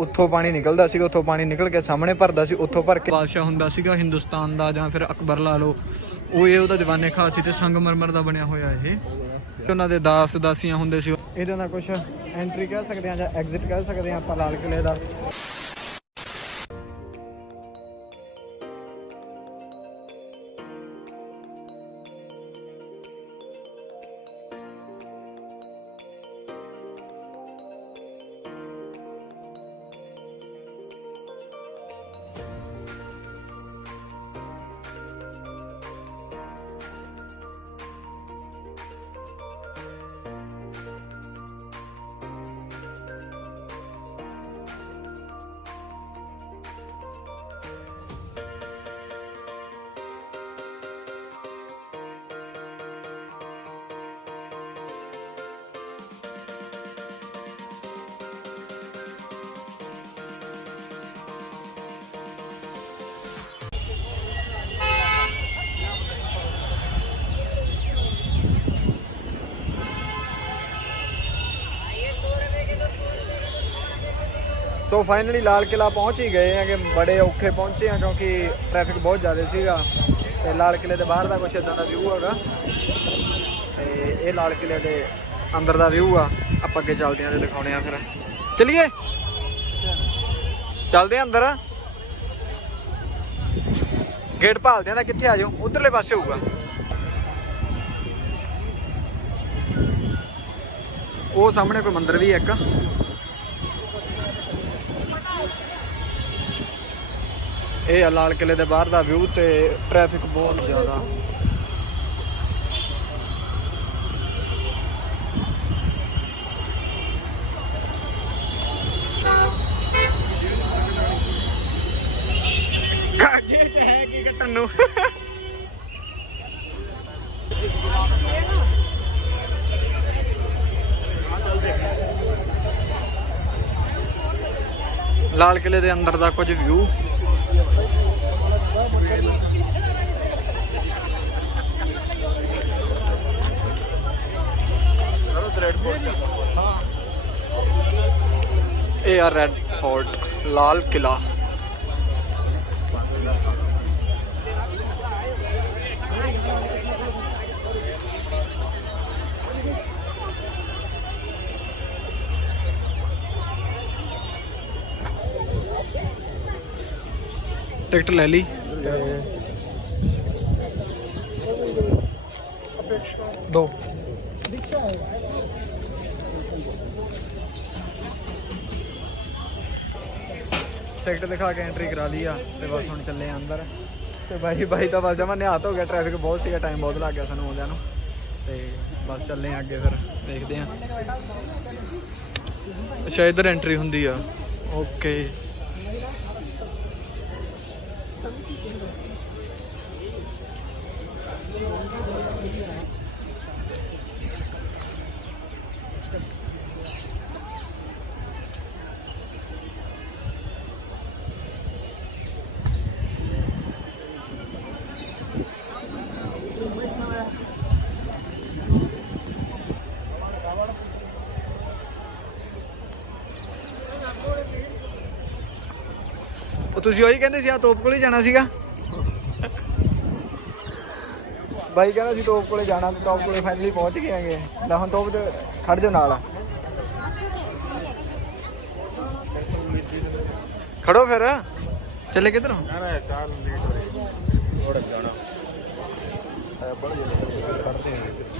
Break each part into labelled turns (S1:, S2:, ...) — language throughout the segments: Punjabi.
S1: ਉੱਥੋਂ ਪਾਣੀ ਨਿਕਲਦਾ ਸੀਗਾ ਉੱਥੋਂ ਪਾਣੀ ਨਿਕਲ ਕੇ ਸਾਹਮਣੇ ਭਰਦਾ ਸੀ ਉੱਥੋਂ ਭਰ ਕੇ। ਬਾਦਸ਼ਾਹ ਹੁੰਦਾ ਸੀਗਾ ਹਿੰਦੁਸਤਾਨ ਦਾ ਜਾਂ ਫਿਰ ਅਕਬਰ ਲਾ ਲਓ। ਉਹ ਇਹ ਉਹਦਾ ਦੀਵਾਨੇ ਖਾਸ ਸੀ ਤੇ ਸੰਗਮਰਮਰ ਦਾ ਬਣਿਆ ਹੋਇਆ ਇਹ। ਉਹਨਾਂ ਦੇ ਦਾਸ ਦਾਸੀਆਂ ਹੁੰਦੇ ਸੀ। ਇਹਦੇ ਨਾਲ ਕੁਝ ਐਂਟਰੀ ਕਹਿ ਸਕਦੇ ਆ ਜਾਂ ਐਗਜ਼ਿਟ ਕਹਿ ਸਕਦੇ ਆ ਆਪਾਂ ਲਾਲ ਕਿਲੇ ਦਾ। ਸੋ ਫਾਈਨਲੀ ਲਾਲ ਕਿਲਾ ਪਹੁੰਚ ਹੀ ਗਏ ਆ ਕਿ ਬੜੇ ਔਖੇ ਪਹੁੰਚੇ ਆ ਕਿਉਂਕਿ ਟ੍ਰੈਫਿਕ ਬਹੁਤ ਜ਼ਿਆਦਾ ਸੀਗਾ। ਤੇ ਲਾਲ ਕਿਲੇ ਦੇ ਬਾਹਰ ਦਾ ਕੁਛ ਇਦਾਂ ਦਾ ਵਿਊ ਹੈਗਾ। ਤੇ ਇਹ ਲਾਲ ਕਿਲੇ ਦੇ ਅੰਦਰ ਦਾ ਵਿਊ ਆ। ਆਪਾਂ ਅੱਗੇ ਚੱਲਦੇ ਆਂ ਤੇ ਦਿਖਾਉਣੇ ਆ ਫਿਰ। ਚਲਿਏ? ਚੱਲਦੇ ਆਂ ਅੰਦਰ। ਗੇਟ ਭਾਲਦੇ ਆਂ ਤਾਂ ਕਿੱਥੇ ਆ ਜਾਓ? ਉਧਰਲੇ ਪਾਸੇ ਹੋਊਗਾ। ਉਹ ਸਾਹਮਣੇ ਕੋਈ ਮੰਦਿਰ ਵੀ ਹੈ ਇੱਕ। ਇਹ ਆ ਲਾਲ ਕਿਲੇ ਦੇ ਬਾਹਰ ਦਾ ਵਿਊ ਤੇ ਟ੍ਰੈਫਿਕ ਬਹੁਤ ਜ਼ਿਆਦਾ। ਕਾਜੇ ਚ ਹੈ ਕੀ ਕੱਟਣ ਨੂੰ? ਲਾਲ ਕਿਲੇ ਦੇ ਅੰਦਰ ਦਾ ਕੁਝ ਵਿਊ ਇਹ ਆ ਰੈੱਡ ਫੋਰਟ ਲਾਲ ਟਿਕਟ ਲੈ ਲਈ। ਤੇ ਦੋ। ਟਿਕਟ ਦਿਖਾ ਕੇ ਐਂਟਰੀ ਕਰਾ ਲਈ ਆ, ਤੇ ਬਸ ਹੁਣ ਚੱਲੇ ਆ ਅੰਦਰ। ਤੇ ਬਾਈ ਬਾਈ ਤਾਂ ਬਸ ਜਮਾ ਨਿਹਾਤ ਹੋ ਗਿਆ ਟ੍ਰੈਫਿਕ ਬਹੁਤ ਸੀਗਾ ਟਾਈਮ ਬਹੁਤ ਲੱਗ ਗਿਆ ਸਾਨੂੰ ਆਉਂਦਿਆਂ ਨੂੰ। ਤੇ ਬਸ ਚੱਲੇ ਆ ਅੱਗੇ ਫਿਰ, ਦੇਖਦੇ ਆ। ਅੱਛਾ, ਇੱਧਰ ਐਂਟਰੀ ਹੁੰਦੀ ਆ। ਓਕੇ 等几天都。嗯嗯嗯嗯嗯嗯嗯嗯 ਉਹ ਤੁਸੀਂ ਉਹੀ ਕਹਿੰਦੇ ਸੀ ਆ ਤੋਪ ਕੋਲੇ ਜਾਣਾ ਸੀਗਾ। ਬਾਈ ਕਹਿੰਦਾ ਸੀ ਤੋਪ ਕੋਲੇ ਜਾਣਾ ਤੇ ਤੋਪ ਕੋਲੇ ਫਾਈਨਲੀ ਪਹੁੰਚ ਗਏ ਆਂਗੇ ਲੈ ਹੁਣ ਤੋਪ ਦੇ ਖੜ ਜਾਓ ਨਾਲ। ਖੜੋ ਫਿਰ। ਚੱਲੇ ਕਿੱਧਰ? ਨੂੰ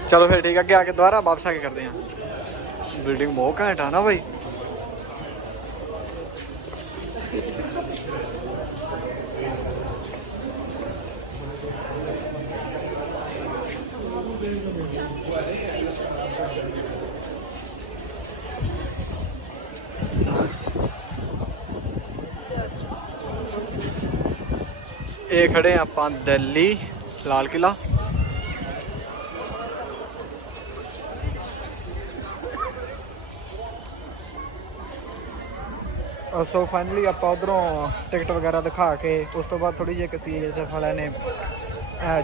S1: ਚਲੋ ਫਿਰ ਠੀਕ ਆ, ਅੱਗੇ ਆ ਕੇ ਦੁਬਾਰਾ ਵਾਪਸ ਆ ਕੇ ਕਰਦੇ ਆ। ਬਿਲਡਿੰਗ ਬਹੁਤ ਘੈਂਟ ਆ ਨਾ ਬਾਈ। ਇਹ ਖੜੇ ਆਪਾਂ ਦਿੱਲੀ ਲਾਲ ਕਿਲਾ ਸੋ ਫਾਈਨਲੀ ਆਪਾਂ ਉਧਰੋਂ ਟਿਕਟ ਵਗੈਰਾ ਦਿਖਾ ਕੇ ਉਸ ਤੋਂ ਬਾਅਦ ਥੋੜੀ ਜਿਹੀ ਇੱਕ ਸੀਐਸਐਫ ਵਾਲਿਆਂ ਨੇ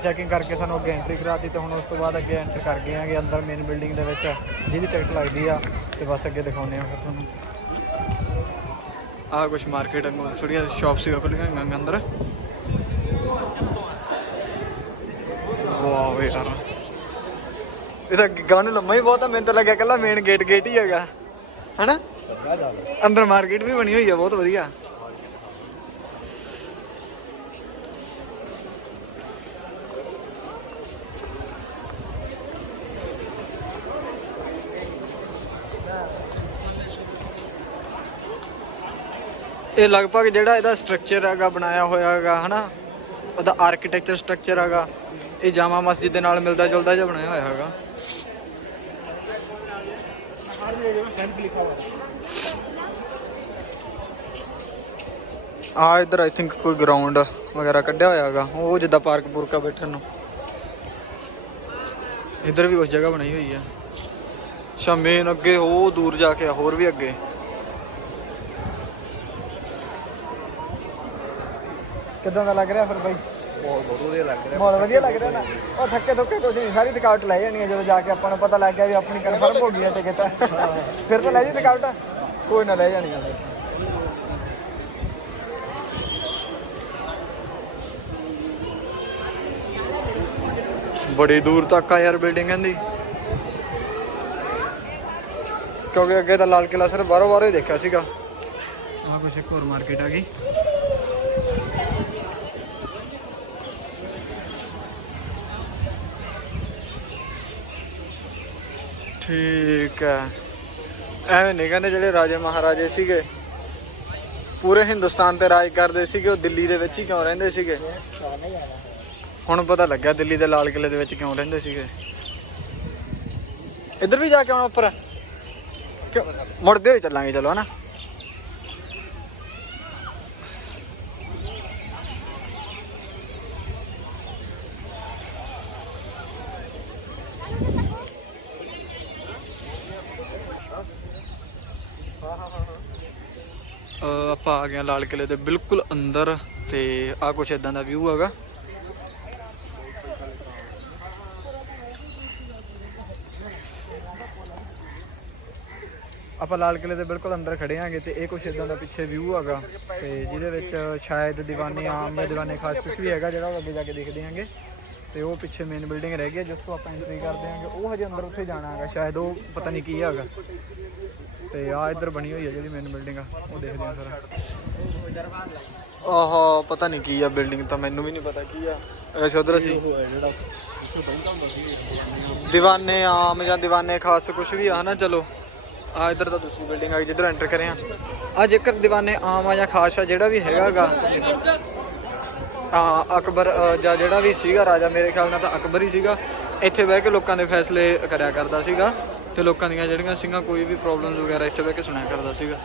S1: ਚੈਕਿੰਗ ਕਰਕੇ ਸਾਨੂੰ ਅੱਗੇ ਐਂਟਰੀ ਕਰਾਤੀ ਤੇ ਹੁਣ ਉਸ ਤੋਂ ਬਾਅਦ ਅੱਗੇ ਐਂਟਰ ਕਰ ਗਏ ਆਂਗੇ ਅੰਦਰ ਮੇਨ ਬਿਲਡਿੰਗ ਦੇ ਵਿੱਚ ਜਿਹਦੀ ਟਿਕਟ ਲੱਗਦੀ ਆ ਤੇ ਬਸ ਅੱਗੇ ਦਿਖਾਉਂਦੇ ਆ ਫਿਰ ਤੁਹਾਨੂੰ। ਆਹ ਕੁਛ ਮਾਰਕੀਟ ਨੂੰ ਥੋੜੀਆਂ ਸ਼ਾਪ ਸੀਗਾ ਖੁੱਲੀਆਂ ਅੰਦਰ। ਵਾਓ ਯਾਰ। ਇਹਦਾ ਗਾਣ ਲੰਮਾ ਹੀ ਬਹੁਤ ਆ, ਮੈਨੂੰ ਤਾਂ ਲੱਗਿਆ ਕੱਲਾ ਮੇਨ ਗੇਟ ਗੇਟ ਹੀ ਹੈਗਾ। ਹਨਾ? ਅੰਦਰ ਮਾਰਕੀਟ ਵੀ ਬਣੀ ਹੋਈ ਆ, ਬਹੁਤ ਵਧੀਆ। ਇਹ ਲਗਭਗ ਜਿਹੜਾ ਇਹਦਾ ਸਟਰਕਚਰ ਹੈਗਾ, ਬਣਾਇਆ ਹੋਇਆ ਹੈਗਾ, ਹਨਾ? ਉਹਦਾ ਆਰਕੀਟੈਕਚਰ ਸਟਰਕਚਰ ਹੈਗਾ। ਇਹ ਜਾਮਾ ਮਸਜਿਦ ਦੇ ਨਾਲ ਮਿਲਦਾ ਜੁਲਦਾ ਜਿਹਾ ਬਣਾਇਆ ਹੋਇਆ ਹੈਗਾ। ਆ ਇਧਰ ਆਈ ਥਿੰਕ ਕੋਈ ਗਰਾਊਂਡ ਵਗੈਰਾ ਕੱਢਿਆ ਹੋਇਆ ਹੈਗਾ। ਉਹ ਜਿੱਦਾਂ ਪਾਰਕ ਪੂਰਕਾ ਬੈਠਣ ਨੂੰ। ਇਧਰ ਵੀ ਉਸ ਜਗ੍ਹਾ ਬਣਾਈ ਹੋਈ ਹੈ ਸ਼ਾਮੇਨ ਅੱਗੇ ਉਹ ਦੂਰ ਜਾ ਕੇ ਹੋਰ ਵੀ ਅੱਗੇ। ਕਿਦਾਂ ਦਾ ਲੱਗ ਰਿਹਾ ਫਿਰ ਬਾਈ?
S2: ਬਹੁਤ ਵਧੀਆ ਲੱਗ ਰਿਹਾ।
S1: ਬਹੁਤ ਵਧੀਆ ਲੱਗ ਰਿਹਾ ਨਾ। ਉਹ ਥੱਕੇ ਥੁੱਕੇ ਕੁਝ ਨਹੀਂ ਸਾਰੀ ਥਕਾਵਟ ਲੈ ਜਾਣੀ ਹੈ ਜਦੋਂ ਜਾ ਕੇ ਆਪਾਂ ਨੂੰ ਪਤਾ ਲੱਗ ਗਿਆ ਵੀ ਆਪਣੀ ਕਨਫਰਮ ਹੋ ਗਈ ਹੈ ਟਿਕਟ ਫਿਰ ਤਾਂ ਲੈ ਜੀ ਥਕਾਵਟ। ਕੋਈ ਨਾ ਲੈ ਜਾਣੀ ਹੈ। ਬੜੀ ਦੂਰ ਤੱਕ ਆ ਯਾਰ ਬਿਲਡਿੰਗ ਦੀ ਕਿਉਂਕਿ ਅੱਗੇ ਤਾਂ ਲਾਲ ਕਿਲਾ ਸਿਰਫ ਬਾਹਰੋਂ ਬਾਹਰੋਂ ਹੀ ਦੇਖਿਆ ਸੀਗਾ। ਆਹ ਕੁਛ ਇੱਕ ਹੋਰ ਮਾਰਕੀਟ ਆ ਗਈ। ਠੀਕ ਹੈ ਐਵੇਂ ਨਹੀਂ ਕਹਿੰਦੇ ਜਿਹੜੇ ਰਾਜੇ ਮਹਾਰਾਜੇ ਸੀਗੇ। ਪੂਰੇ ਹਿੰਦੁਸਤਾਨ ਤੇ ਰਾਜ ਕਰਦੇ ਸੀਗੇ, ਉਹ ਦਿੱਲੀ ਦੇ ਵਿੱਚ ਹੀ ਕਿਉਂ ਰਹਿੰਦੇ ਸੀਗੇ? ਹੁਣ ਪਤਾ ਲੱਗਿਆ ਦਿੱਲੀ ਦੇ ਲਾਲ ਕਿਲੇ ਦੇ ਵਿੱਚ ਕਿਉਂ ਰਹਿੰਦੇ ਸੀਗੇ। ਇੱਧਰ ਵੀ ਜਾ ਕੇ ਆਉਣਾ ਉੱਪਰ। ਕਿਉਂ? ਮੁੜਦੇ ਹੋਏ ਚੱਲਾਂਗੇ, ਚਲੋ ਹਨਾ ਅਹ ਆਪਾਂ ਆ ਗਏ ਲਾਲ ਕਿਲੇ ਦੇ ਬਿਲਕੁਲ ਅੰਦਰ ਤੇ ਆ ਕੁਛ ਇਦਾਂ ਦਾ ਵਿਊ ਹੈਗਾ। ਆਪਾਂ ਲਾਲ ਕਿਲੇ ਦੇ ਬਿਲਕੁਲ ਅੰਦਰ ਖੜੇ ਆਂਗੇ ਤੇ ਇਹ ਕੁਛ ਇਦਾਂ ਦਾ ਪਿੱਛੇ ਵਿਊ ਹੈਗਾ ਤੇ ਜਿਹਦੇ ਵਿੱਚ ਸ਼ਾਇਦ ਦੀਵਾਨੇ ਆਮ ਦੇ ਦੀਵਾਨੇ ਖਾਸ ਕੁਛ ਵੀ ਹੈਗਾ ਜਿਹੜਾ ਉਹ ਅੱਗੇ ਜਾ ਕੇ ਦੇਖਦੇ ਆਂਗੇ। ਤੇ ਉਹ ਪਿੱਛੇ ਮੇਨ ਬਿਲਡਿੰਗ ਰਹਿ ਗਈ ਹੈ, ਜਿਸ ਤੋਂ ਆਪਾਂ ਐਂਟਰੀ ਕਰਦੇ ਆਂਗੇ। ਉਹ ਹਜੇ ਅੰਦਰ ਉੱਥੇ ਜਾਣਾ ਹੈਗਾ ਸ਼ਾਇਦ ਉਹ ਪਤਾ ਨਹੀਂ ਕੀ ਹੈਗਾ। ਤੇ ਆ ਇੱਧਰ ਬਣੀ ਹੋਈ ਹੈ ਜਿਹੜੀ ਮੇਨ ਬਿਲਡਿੰਗ ਆ, ਉਹ ਦੇਖਦੇ ਆਂ ਫਿਰ ਆਹ, ਪਤਾ ਨਹੀਂ ਕੀ ਆ ਬਿਲਡਿੰਗ ਤਾਂ ਮੈਨੂੰ ਵੀ ਨਹੀਂ ਪਤਾ ਕੀ ਆ। ਐਸੇ ਉਧਰ ਅਸੀਂ
S2: ਉਹ
S1: ਆਮ ਜਾਂ ਦੀਵਾਨੇ ਖਾਸ ਕੁਝ ਵੀ ਆ ਨਾ ਚਲੋ। ਆ, ਇੱਧਰ ਤਾਂ ਦੂਸਰੀ ਬਿਲਡਿੰਗ ਆ ਜਿੱਧਰ ਐਂਟਰ ਕਰੇ ਆ ਆ ਜੇਕਰ ਦੀਵਾਨੇ ਆਮ ਆ ਜਾਂ ਖਾਸ ਆ, ਜਿਹੜਾ ਵੀ ਹੈਗਾਗਾ। ਆ ਅਕਬਰ ਜਾਂ ਜਿਹੜਾ ਵੀ ਸੀਗਾ ਰਾਜਾ, ਮੇਰੇ ਖਿਆਲ ਨਾਲ ਤਾਂ ਅਕਬਰ ਹੀ ਸੀਗਾ। ਇੱਥੇ ਬਹਿ ਕੇ ਲੋਕਾਂ ਦੇ ਫੈਸਲੇ ਕਰਿਆ ਕਰਦਾ ਸੀਗਾ। ਤੇ ਲੋਕਾਂ ਦੀਆਂ ਜਿਹੜੀਆਂ ਸੀਗੀਆਂ, ਕੋਈ ਵੀ ਪ੍ਰੋਬਲਮਸ ਵਗੈਰਾ ਇੱਥੇ ਬਹਿ ਕੇ ਸੁਣਿਆ ਕਰਦਾ ਸੀਗਾ।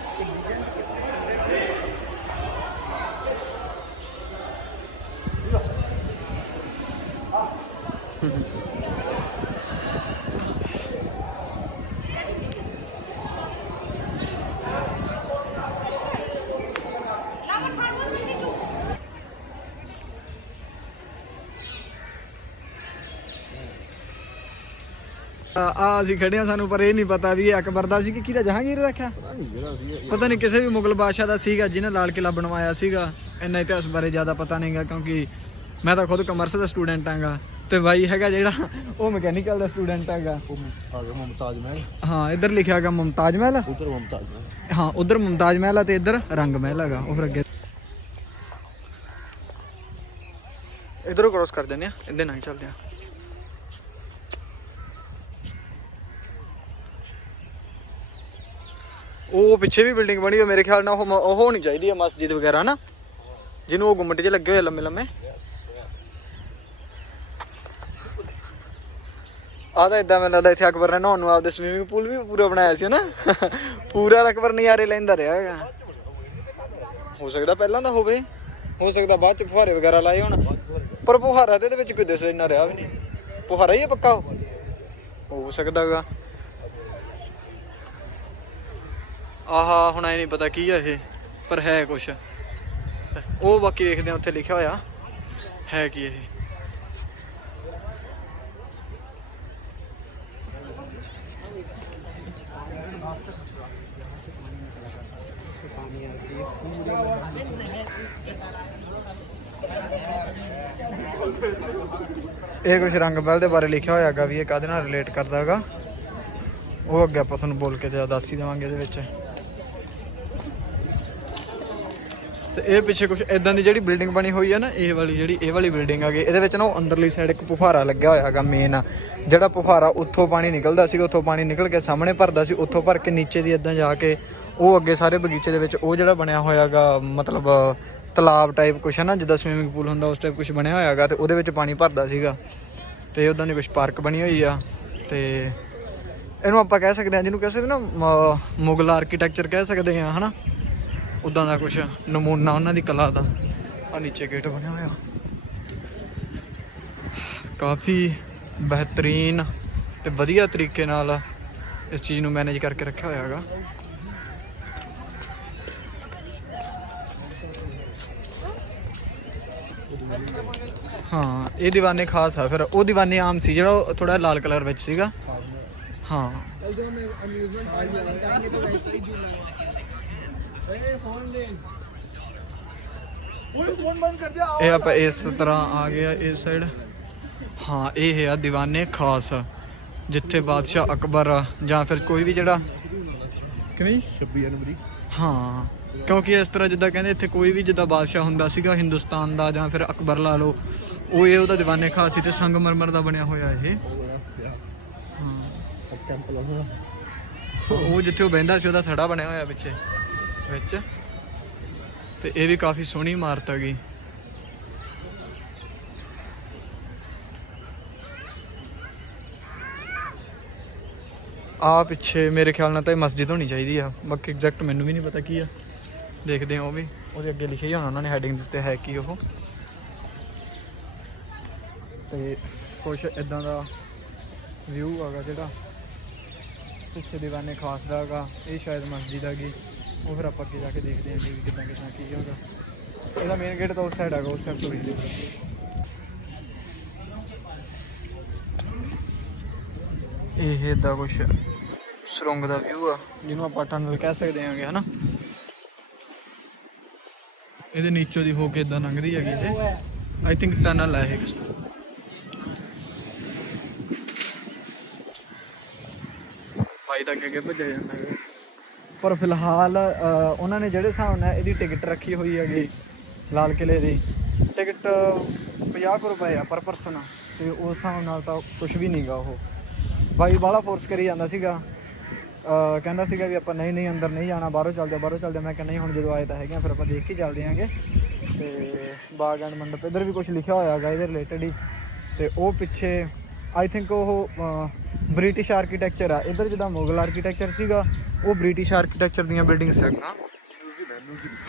S1: ਆ ਅਸੀਂ ਖੜੇ ਆ ਸਾਨੂੰ ਪਰ ਇਹ ਨਹੀਂ ਪਤਾ ਵੀ ਇਹ ਅਕਬਰ ਦਾ ਸੀ ਕਿ ਕਿਹਦਾ ਜਹਾਂਗੀਰ ਦਾ ਰੱਖਿਆ?
S2: ਨਹੀਂ ਜਿਹੜਾ ਸੀ
S1: ਪਤਾ ਨਹੀਂ ਕਿਸੇ ਵੀ ਮੁਗਲ ਬਾਦਸ਼ਾਹ ਦਾ ਸੀਗਾ ਜਿਹਨੇ ਲਾਲ ਕਿਲਾ ਬਣਵਾਇਆ ਸੀਗਾ। ਇੰਨਾ ਇਤਿਹਾਸ ਬਾਰੇ ਜ਼ਿਆਦਾ ਪਤਾ ਨਹੀਂਗਾ ਕਿਉਂਕਿ ਮੈਂ ਤਾਂ ਖੁਦ ਕਮਰਸ ਦਾ ਸਟੂਡੈਂਟ ਆਂਗਾ ਤੇ ਬਾਈ ਹੈਗਾ ਜਿਹੜਾ ਉਹ ਮਕੈਨੀਕਲ ਦਾ ਸਟੂਡੈਂਟ ਹੈਗਾ
S2: ਉਹ ਆ ਗਿਆ ਮੁਮਤਾਜ ਮਹਿਲ।
S1: ਹਾਂ ਇੱਧਰ ਲਿਖਿਆ ਹੈਗਾ ਮੁਮਤਾਜ ਮਹਿਲ।
S2: ਉਧਰ ਮੁਮਤਾਜ ਮਹਿਲ।
S1: ਹਾਂ ਉਧਰ ਮੁਮਤਾਜ ਮਹਿਲ ਆ ਤੇ ਇੱਧਰ ਰੰਗ ਮਹਿਲ ਹੈਗਾ ਉਹ ਫਿਰ ਅੱਗੇ। ਇਧਰੋਂ ਕ੍ਰੋਸ ਕਰ ਦਿੰਦੇ ਆ ਇਹਦੇ ਨਾਲ ਹੀ ਚੱਲਦੇ ਆ। ਉਹ ਪਿੱਛੇ ਵੀ ਬਿਲਡਿੰਗ ਬਣੀ ਹੋਈ ਮੇਰੇ ਖਿਆਲ ਨਾਲ ਉਹ ਉਹ ਹੋਣੀ ਚਾਹੀਦੀ ਹੈ ਮਸਜਿਦ ਵਗੈਰਾ ਨਾ, ਜਿਹਨੂੰ ਉਹ ਗੁੰਮਟ 'ਚ ਲੱਗੇ ਹੋਏ ਲੰਮੇ ਲੰਮੇ। ਆ ਤਾਂ ਇਦਾਂ ਮੈਨੂੰ ਲੱਗਦਾ ਇੱਥੇ ਅਕਬਰ ਨੇ ਨਹਾਉਣ ਨੂੰ ਆਪਦੇ ਸਵੀਮਿੰਗ ਪੂਲ ਵੀ ਪੂਰਾ ਬਣਾਇਆ ਸੀ ਨਾ। ਪੂਰਾ ਅਕਬਰ ਨਜ਼ਾਰੇ ਲੈਂਦਾ ਰਿਹਾ ਹੈਗਾ। ਹੋ ਸਕਦਾ ਪਹਿਲਾਂ ਦਾ ਹੋਵੇ, ਹੋ ਸਕਦਾ ਬਾਅਦ ਚ ਫੁਹਾਰੇ ਵਗੈਰਾ ਲਾਏ ਹੋਣ। ਪਰ ਫੁਹਾਰਾ ਤੇ ਇਹਦੇ ਵਿੱਚ ਕੋਈ ਦਿਸ ਇੰਨਾ ਰਿਹਾ ਵੀ ਨਹੀਂ। ਫੁਹਾਰਾ ਹੀ ਪੱਕਾ ਹੋ ਸਕਦਾਗਾ ਆਹਾ, ਹੁਣ ਐ ਨਹੀਂ ਪਤਾ ਕੀ ਆ ਇਹ, ਪਰ ਹੈ ਕੁਛ। ਉਹ ਬਾਕੀ ਵੇਖਦੇ ਆ, ਉੱਥੇ ਲਿਖਿਆ ਹੋਇਆ। ਹੈ ਕੀ ਇਹ? ਇਹ ਕੁਝ ਰੰਗ ਬਹਿਲ ਦੇ ਬਾਰੇ ਲਿਖਿਆ ਹੋਇਆ ਹੈਗਾ ਵੀ ਇਹ ਕਾਹਦੇ ਨਾਲ ਰਿਲੇਟ ਕਰਦਾ ਹੈਗਾ। ਉਹ ਅੱਗੇ ਆਪਾਂ ਤੁਹਾਨੂੰ ਬੋਲ ਕੇ ਜ਼ਿਆਦਾ ਦੱਸ ਹੀ ਦੇਵਾਂਗੇ ਇਹਦੇ ਵਿੱਚ। ਤੇ ਇਹ ਪਿੱਛੇ ਕੁਝ ਇਦਾਂ ਦੀ ਜਿਹੜੀ ਬਿਲਡਿੰਗ ਬਣੀ ਹੋਈ ਹੈ ਨਾ, ਇਹ ਵਾਲੀ ਜਿਹੜੀ, ਇਹ ਵਾਲੀ ਬਿਲਡਿੰਗ ਹੈਗੀ ਇਹਦੇ ਵਿੱਚ ਨਾ ਉਹ ਅੰਦਰਲੀ ਸਾਈਡ ਇੱਕ ਫੁਹਾਰਾ ਲੱਗਿਆ ਹੋਇਆ ਹੈਗਾ ਮੇਨ ਆ। ਜਿਹੜਾ ਫੁਹਾਰਾ ਉੱਥੋਂ ਪਾਣੀ ਨਿਕਲਦਾ ਸੀਗਾ ਉੱਥੋਂ ਪਾਣੀ ਨਿਕਲ ਕੇ ਸਾਹਮਣੇ ਭਰਦਾ ਸੀ, ਉੱਥੋਂ ਭਰ ਕੇ ਨੀਚੇ ਦੀ ਇਦਾਂ ਜਾ ਕੇ ਉਹ ਅੱਗੇ ਸਾਰੇ ਬਗੀਚੇ ਦੇ ਵਿੱਚ ਉਹ ਜਿਹੜਾ ਬਣਿਆ ਹੋਇਆ ਹੈਗਾ, ਮਤਲਬ, ਤਲਾਬ ਟਾਈਪ ਕੁਛ ਹੈ ਨਾ, ਜਿੱਦਾਂ ਸਵਿਮਿੰਗ ਪੂਲ ਹੁੰਦਾ, ਉਸ ਟਾਈਪ ਕੁਛ ਬਣਿਆ ਹੋਇਆ ਹੈਗਾ, ਤੇ ਉਹਦੇ ਵਿੱਚ ਪਾਣੀ ਭਰਦਾ ਸੀਗਾ। ਤੇ ਉਦਾਂ ਦੀ ਕੁਛ ਪਾਰਕ ਬਣੀ ਹੋਈ ਆ, ਤੇ ਇਹਨੂੰ ਆਪਾਂ ਕਹਿ ਸਕਦੇ ਹਾਂ ਜਿਹਨੂੰ ਕਹਿ ਸਕਦੇ ਨਾ, ਮ- ਮੁਗਲ ਆਰਕੀਟੈਕਚਰ ਕਹਿ ਸਕਦੇ ਹਾਂ ਹਨਾ? ਉਦਾਂ ਦਾ ਕੁਝ ਨਮੂਨਾ ਉਹਨਾਂ ਦੀ ਕਲਾ ਦਾ। ਆ ਨੀਚੇ ਗੇਟ ਬਣਿਆ ਹੋਇਆ। ਕਾਫੀ ਬਿਹਤਰੀਨ ਤੇ ਵਧੀਆ ਤਰੀਕੇ ਨਾਲ ਇਸ ਚੀਜ਼ ਨੂੰ ਮੈਨੇਜ ਕਰਕੇ ਰੱਖਿਆ ਹੋਇਆ ਹੈਗਾ। ਹਾਂ, ਇਹ ਦੀਵਾਨੇ ਖਾਸ ਆ। ਫਿਰ ਉਹ ਦੀਵਾਨੇ ਆਮ ਸੀ, ਜਿਹੜਾ ਥੋੜਾ ਲਾਲ ਕਲਰ ਵਿੱਚ ਸੀਗਾ। ਹਾਂ। ਇਹ ਆਪਾਂ ਇਸ ਤਰ੍ਹਾਂ ਆ ਗਿਆ ਇਸ ਸਾਈਡ ਹਾਂ ਇਹ ਆ ਦੀਵਾਨੇ ਖਾਸ ਜਿੱਥੇ ਬਾਦਸ਼ਾਹ ਅਕਬਰ ਜਾਂ ਫਿਰ ਕੋਈ ਵੀ ਜਿਹੜਾ ਕਿਵੇਂ? ਜੀ?
S2: 26 ਜਨਵਰੀ।
S1: ਹਾਂ ਕਿਉਂਕਿ ਇਸ ਤਰ੍ਹਾਂ ਜਿੱਦਾਂ ਕਹਿੰਦੇ ਇੱਥੇ ਕੋਈ ਵੀ ਜਿੱਦਾਂ ਬਾਦਸ਼ਾਹ ਹੁੰਦਾ ਸੀਗਾ ਹਿੰਦੁਸਤਾਨ ਦਾ ਜਾਂ ਫਿਰ ਅਕਬਰ ਲਾ ਲਓ ਉਹ ਇਹ ਉਹਦਾ ਦੀਵਾਨੇ ਖਾਸ ਸੀ ਤੇ ਸੰਗਮਰਮਰ ਦਾ ਬਣਿਆ ਹੋਇਆ ਇਹ। ਹਾਂ। ਉਹ ਜਿੱਥੇ ਉਹ ਬਹਿੰਦਾ ਸੀ ਉਹਦਾ ਥੜਾ ਬਣਿਆ ਹੋਇਆ ਪਿੱਛੇ। ਵਿੱਚ। ਤੇ ਇਹ ਵੀ ਕਾਫੀ ਸੋਹਣੀ ਇਮਾਰਤ ਹੈਗੀ ਆ ਪਿੱਛੇ ਮੇਰੇ ਖਿਆਲ ਨਾਲ ਤਾਂ ਇਹ ਮਸਜਿਦ ਹੋਣੀ ਚਾਹੀਦੀ ਆ। ਬਾਕੀ ਐਗਜ਼ੈਕਟ ਮੈਨੂੰ ਵੀ ਨਹੀਂ ਪਤਾ ਕੀ ਆ। ਦੇਖਦੇ ਆ ਉਹ ਵੀ। ਉਹਦੇ ਅੱਗੇ ਲਿਖਿਆ ਹੀ ਹੋਣਾ, ਉਹਨਾਂ ਨੇ ਹੈਡਿੰਗ ਦਿੱਤੇ ਹੈ ਕੀ ਉਹ। ਤੇ ਕੁਛ ਇਦਾਂ ਦਾ ਵਿਊ ਹੈਗਾ ਜਿਹੜਾ। ਪਿੱਛੇ ਦੀਵਾਨੇ ਖਾਸ ਦਾ ਹੈਗਾ। ਇਹ ਸ਼ਾਇਦ ਮਸਜਿਦ ਹੈਗੀ ਉਹ ਫਿਰ ਆਪਾਂ ਅੱਗੇ ਜਾ ਕੇ ਦੇਖਦੇ ਹਾਂ ਕਿ ਕਿਦਾਂ ਕਿਦਾਂ ਕੀ ਹੋਗਾ ਇਹਦਾ ਮੇਨ ਗੇਟ ਤਾਂ ਉਸ ਸਾਈਡ ਹੈਗਾ, ਉਸ ਸਾਈਡ ਤੋਂ ਹੀ ਇਹ ਇਦਾਂ ਕੁਛ ਸੁਰੰਗ ਦਾ ਵਿਊ ਆ, ਜਿਹਨੂੰ ਆਪਾਂ ਟਨਲ ਕਹਿ ਸਕਦੇ ਹਾਂਗੇ, ਹਨਾ? ਇਹਦੇ ਨੀਚੋਂ ਦੀ ਹੋ ਕੇ ਇਦਾਂ ਲੰਘਦੀ ਹੈਗੀ ਇਹ। ਆਈ ਥਿੰਕ ਟਨਲ ਹੈ ਇਹ ਭਾਈ ਤਾਂ ਅੱਗੇ ਅੱਗੇ ਭੱਜਿਆ ਜਾਂਦਾ ਹੈ। ਪਰ ਫਿਲਹਾਲ ਉਹਨਾਂ ਨੇ ਜਿਹੜੇ ਹਿਸਾਬ ਨਾਲ ਇਹਦੀ ਟਿਕਟ ਰੱਖੀ ਹੋਈ ਹੈਗੀ ਲਾਲ ਕਿਲੇ ਦੀ ਟਿਕਟ 50 ਕੁ ਰੁਪਏ ਆ ਪਰ ਪਰਸਨ ਤੇ ਉਸ ਹਿਸਾਬ ਨਾਲ ਤਾਂ ਕੁਝ ਵੀ ਨਹੀਂਗਾ ਉਹ। ਬਾਈ ਬਾਹਲਾ ਫੋਰਸ ਕਰੀ ਜਾਂਦਾ ਸੀਗਾ। ਕਹਿੰਦਾ ਸੀਗਾ ਵੀ ਆਪਾਂ ਨਹੀਂ ਨਹੀਂ ਅੰਦਰ ਨਹੀਂ ਜਾਣਾ ਬਾਹਰੋਂ ਚੱਲਦੇ ਬਾਹਰੋਂ ਚੱਲਦੇ। ਮੈਂ ਕਿਹਾ ਨਹੀਂ ਹੁਣ ਜਦੋਂ ਆਏ ਤਾਂ ਹੈਗੇ ਆ ਫਿਰ ਆਪਾਂ ਦੇਖ ਕੇ ਚੱਲਦੇ ਆਂਗੇ। ਤੇ ਬਾਗ ਐਂਡ ਮੰਡਪ ਇੱਧਰ ਵੀ ਕੁਝ ਲਿਖਿਆ ਹੋਇਆ ਹੈਗਾ ਇਹਦੇ ਰਿਲੇਟਡ ਹੀ। ਤੇ ਉਹ ਪਿੱਛੇ ਆਈ ਥਿੰਕ ਉਹ ਬ੍ਰਿਟਿਸ਼ ਆਰਕੀਟੈਕਚਰ ਆ। ਇੱਧਰ ਜਿੱਦਾਂ ਮੁਗਲ ਆਰਕੀਟੈਕਚਰ ਸੀਗਾ ਉਹ ਬ੍ਰਿਟਿਸ਼ ਆਰਕੀਟੈਕਚਰ ਦੀਆਂ ਬਿਲਡਿੰਗਸ ਹੈਗੀਆਂ